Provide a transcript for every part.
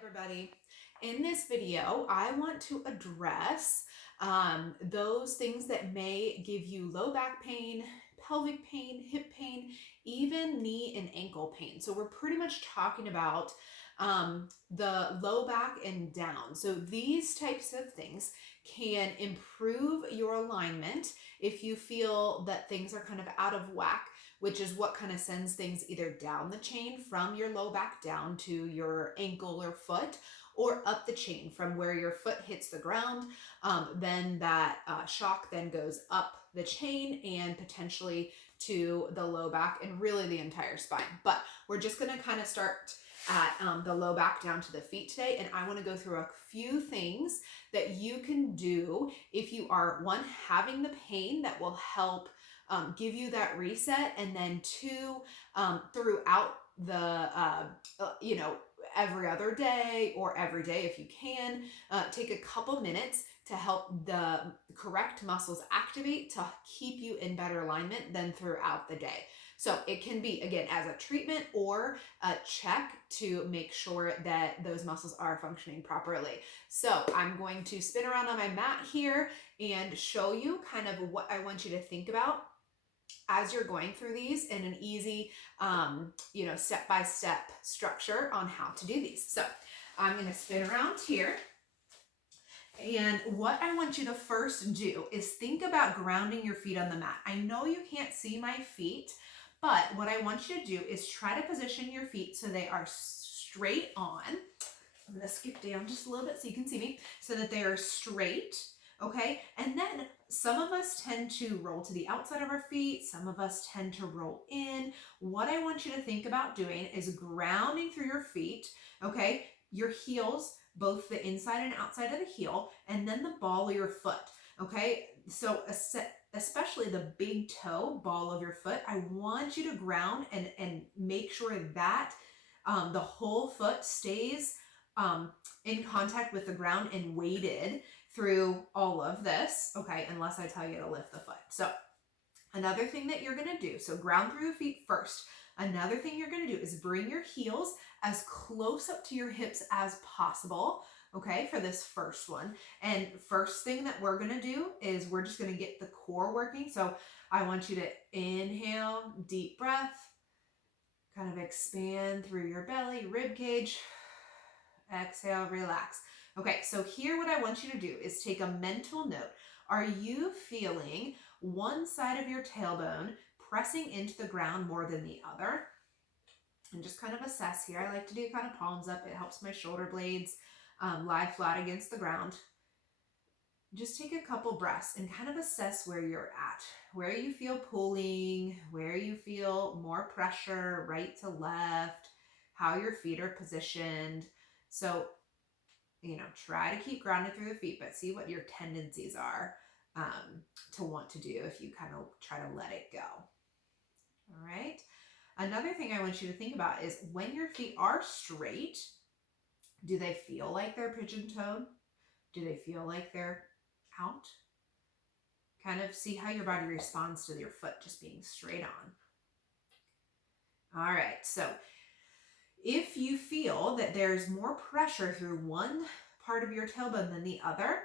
everybody. In this video, I want to address those things that may give you low back pain, pelvic pain, hip pain, even knee and ankle pain. So we're pretty much talking about the low back and down. So these types of things can improve your alignment if you feel that things are kind of out of whack, which is what kind of sends things either down the chain from your low back down to your ankle or foot, or up the chain from where your foot hits the ground. Then that shock then goes up the chain and potentially to the low back and really the entire spine. But we're just going to kind of start at the low back down to the feet today. And I want to go through a few things that you can do if you are, one, having the pain that will help give you that reset, and then two, throughout the every other day or every day if you can, take a couple minutes to help the correct muscles activate to keep you in better alignment than throughout the day. So it can be, again, as a treatment or a check to make sure that those muscles are functioning properly. So I'm going to spin around on my mat here and show you kind of what I want you to think about as you're going through these in an easy, step-by-step structure on how to do these. So I'm going to spin around here. And what I want you to first do is think about grounding your feet on the mat. I know you can't see my feet, but what I want you to do is try to position your feet so they are straight on. I'm going to skip down just a little bit so you can see me, so that they are straight. Okay, and then some of us tend to roll to the outside of our feet. Some of us tend to roll in. What I want you to think about doing is grounding through your feet, okay? Your heels, both the inside and outside of the heel, and then the ball of your foot, okay? So especially the big toe ball of your foot, I want you to ground and make sure that the whole foot stays in contact with the ground and weighted through all of this, okay, unless I tell you to lift the foot. So another thing that you're going to do, so ground through your feet first. Another thing you're going to do is bring your heels as close up to your hips as possible, okay, for this first one. And first thing that we're going to do is we're just going to get the core working. So I want you to inhale, deep breath, kind of expand through your belly, rib cage. Exhale, relax. Okay, so here what I want you to do is take a mental note. Are you feeling one side of your tailbone pressing into the ground more than the other? And just kind of assess here. I like to do kind of palms up. It helps my shoulder blades lie flat against the ground. Just take a couple breaths and kind of assess where you're at, where you feel pulling, where you feel more pressure, right to left, how your feet are positioned. So, try to keep grounded through the feet, but see what your tendencies are to want to do if you kind of try to let it go. All right. Another thing I want you to think about is when your feet are straight, do they feel like they're pigeon-toed? Do they feel like they're out? Kind of see how your body responds to your foot just being straight on. All right. So if you feel that there's more pressure through one part of your tailbone than the other,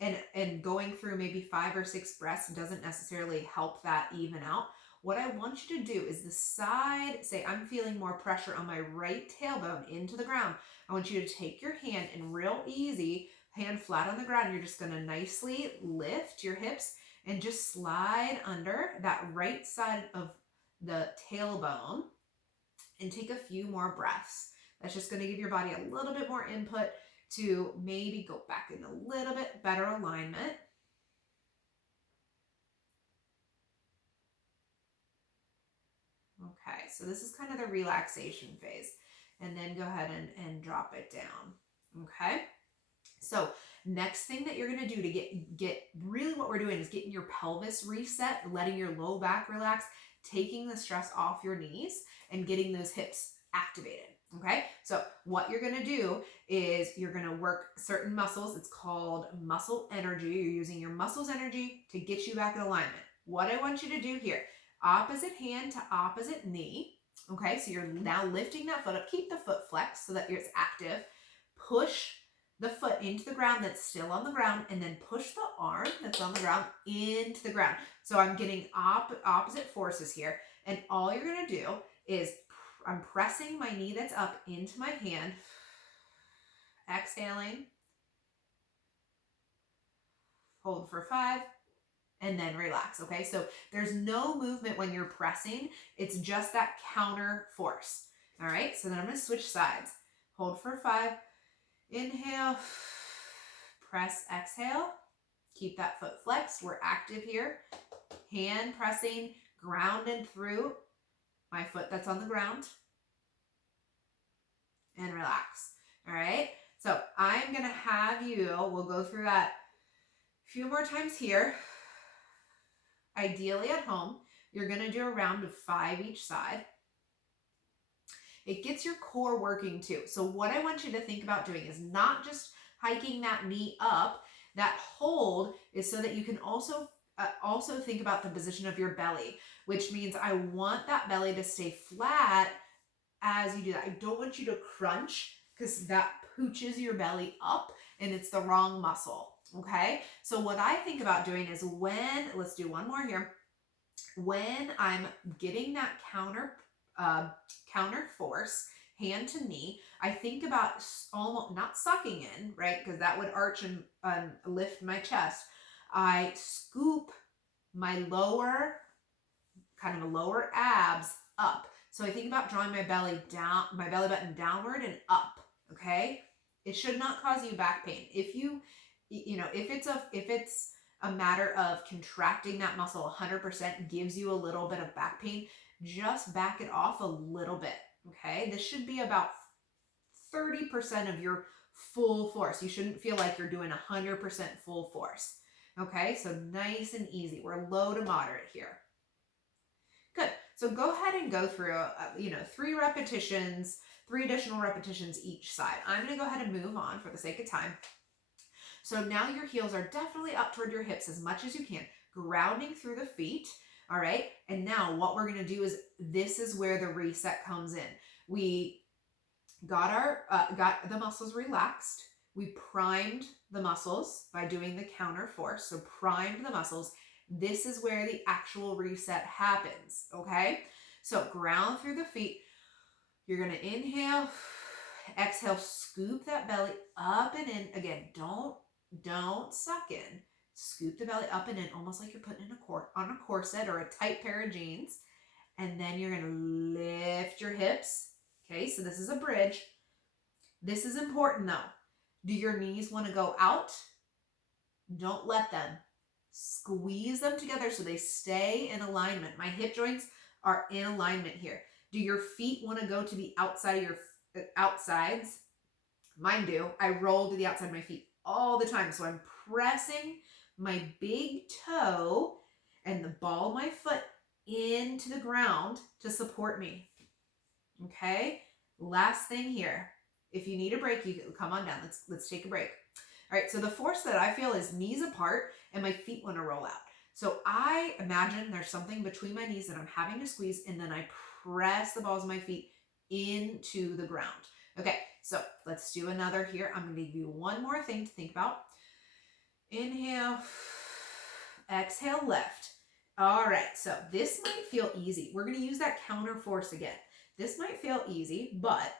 and going through maybe 5 or 6 breaths doesn't necessarily help that even out, what I want you to do is the side, say I'm feeling more pressure on my right tailbone into the ground. I want you to take your hand and real easy, hand flat on the ground, you're just going to nicely lift your hips and just slide under that right side of the tailbone. And take a few more breaths. That's just going to give your body a little bit more input to maybe go back in a little bit better alignment. Okay, so this is kind of the relaxation phase. And then go ahead and drop it down. Okay, so next thing that you're going to do to get really what we're doing is getting your pelvis reset, letting your low back relax, taking the stress off your knees and getting those hips activated. Okay, so what you're going to do is you're going to work certain muscles. It's called muscle energy. You're using your muscles energy to get you back in alignment. What I want you to do here, opposite hand to opposite knee. Okay, so you're now lifting that foot up. Keep the foot flexed so that it's active. push the foot into the ground that's still on the ground, and then push the arm that's on the ground into the ground. So I'm getting opposite forces here. And all you're going to do is I'm pressing my knee that's up into my hand, exhaling, hold for 5, and then relax. Okay, so there's no movement when you're pressing. It's just that counter force. All right, so then I'm going to switch sides. Hold for 5, inhale, press, exhale, keep that foot flexed. We're active here. Hand pressing, grounded through my foot that's on the ground, and relax. All right, so I'm going to have you, we'll go through that a few more times here. Ideally at home, you're going to do a round of 5 each side. It gets your core working too. So what I want you to think about doing is not just hiking that knee up. That hold is so that you can also think about the position of your belly, which means I want that belly to stay flat as you do that. I don't want you to crunch because that pooches your belly up and it's the wrong muscle. Okay, so what I think about doing is let's do one more here. When I'm getting that counter force, hand to knee, I think about almost not sucking in, right? Because that would arch and lift my chest. I scoop my lower abs up. So I think about drawing my belly down, my belly button downward and up. Okay, it should not cause you back pain. If it's a matter of contracting that muscle 100% gives you a little bit of back pain, just back it off a little bit. Okay, this should be about 30% of your full force. You shouldn't feel like you're doing 100% full force. Okay, so nice and easy. We're low to moderate here. Good. So go ahead and go through 3 repetitions, 3 additional repetitions each side. I'm going to go ahead and move on for the sake of time. So now your heels are definitely up toward your hips as much as you can, grounding through the feet. All right. And now what we're going to do is, this is where the reset comes in. We got the muscles relaxed. We primed the muscles by doing the counter force. So primed the muscles. This is where the actual reset happens. Okay. So ground through the feet. You're going to inhale, exhale, scoop that belly up and in. Again, don't suck in. Scoop the belly up and in, almost like you're putting on a corset or a tight pair of jeans. And then you're going to lift your hips. Okay, so this is a bridge. This is important though. Do your knees want to go out? Don't let them. Squeeze them together so they stay in alignment. My hip joints are in alignment here. Do your feet want to go to the outside of your outsides? Mine do. I roll to the outside of my feet all the time. So I'm pressing my big toe and the ball of my foot into the ground to support me. Okay. Last thing here. If you need a break, you can come on down. Let's take a break. All right. So the force that I feel is knees apart and my feet want to roll out. So I imagine there's something between my knees that I'm having to squeeze, and then I press the balls of my feet into the ground. Okay, so let's do another here. I'm going to give you one more thing to think about. Inhale, exhale, lift. All right, so this might feel easy. We're going to use that counter force again. This might feel easy, but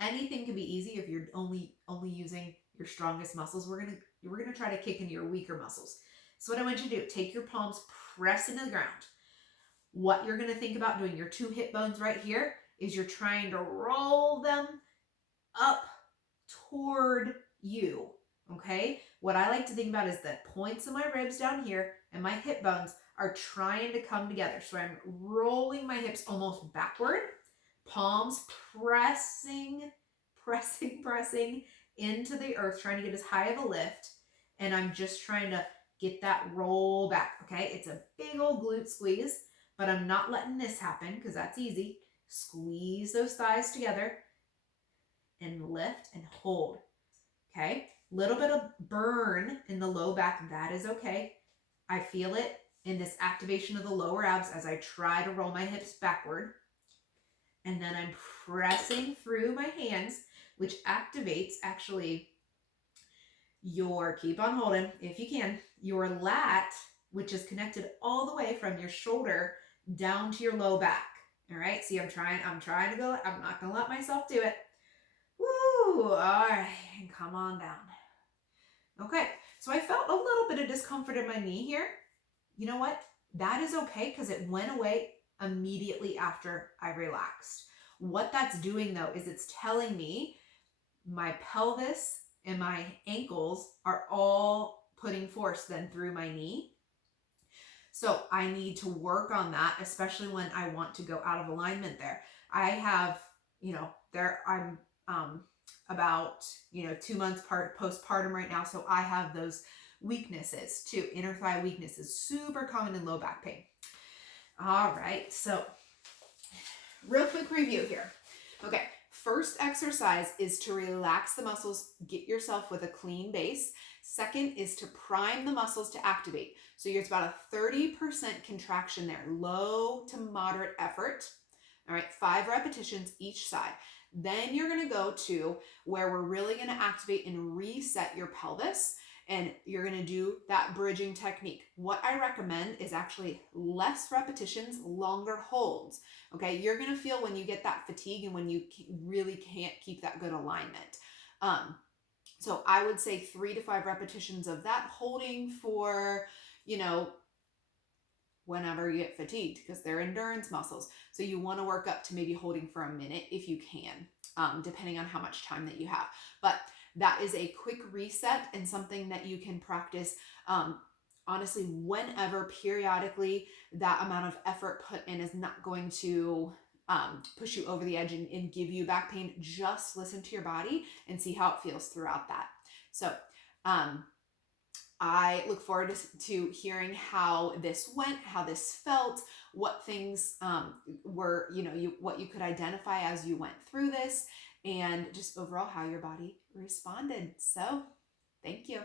anything can be easy if you're only using your strongest muscles. We're gonna try to kick into your weaker muscles. So what I want you to do, take your palms, press into the ground. What you're gonna think about doing, your 2 hip bones right here, is you're trying to roll them up toward you, okay? What I like to think about is the points of my ribs down here and my hip bones are trying to come together. So I'm rolling my hips almost backward, palms pressing into the earth, trying to get as high of a lift. And I'm just trying to get that roll back, okay? It's a big old glute squeeze, but I'm not letting this happen because that's easy. Squeeze those thighs together and lift and hold, okay? Little bit of burn in the low back, that is okay. I feel it in this activation of the lower abs as I try to roll my hips backward. And then I'm pressing through my hands which activates actually your, keep on holding if you can, your lat, which is connected all the way from your shoulder down to your low back. All right, see, I'm trying to go, I'm not gonna let myself do it. Woo, all right, and come on down. Okay, so I felt a little bit of discomfort in my knee here. You know what? That is okay because it went away immediately after I relaxed. What that's doing though is it's telling me my pelvis and my ankles are all putting force then through my knee. So I need to work on that, especially when I want to go out of alignment there. I have, I'm about, 2 months postpartum right now. So I have those weaknesses too. Inner thigh weakness is super common in low back pain. All right. So real quick review here. Okay. First exercise is to relax the muscles, get yourself with a clean base. Second is to prime the muscles to activate. So it's about a 30% contraction there, low to moderate effort. All right, 5 repetitions each side. Then you're going to go to where we're really going to activate and reset your pelvis. And you're going to do that bridging technique. What I recommend is actually less repetitions, longer holds. Okay, you're going to feel when you get that fatigue and when you really can't keep that good alignment. So I would say 3 to 5 repetitions of that, holding for, whenever you get fatigued, because they're endurance muscles. So you want to work up to maybe holding for a minute if you can, depending on how much time that you have. But that is a quick reset and something that you can practice honestly whenever, periodically. That amount of effort put in is not going to push you over the edge and give you back pain. Just listen to your body and see how it feels throughout that. So I look forward to hearing how this went, how this felt, what things were, what you could identify as you went through this, and just overall how your body responded. So thank you.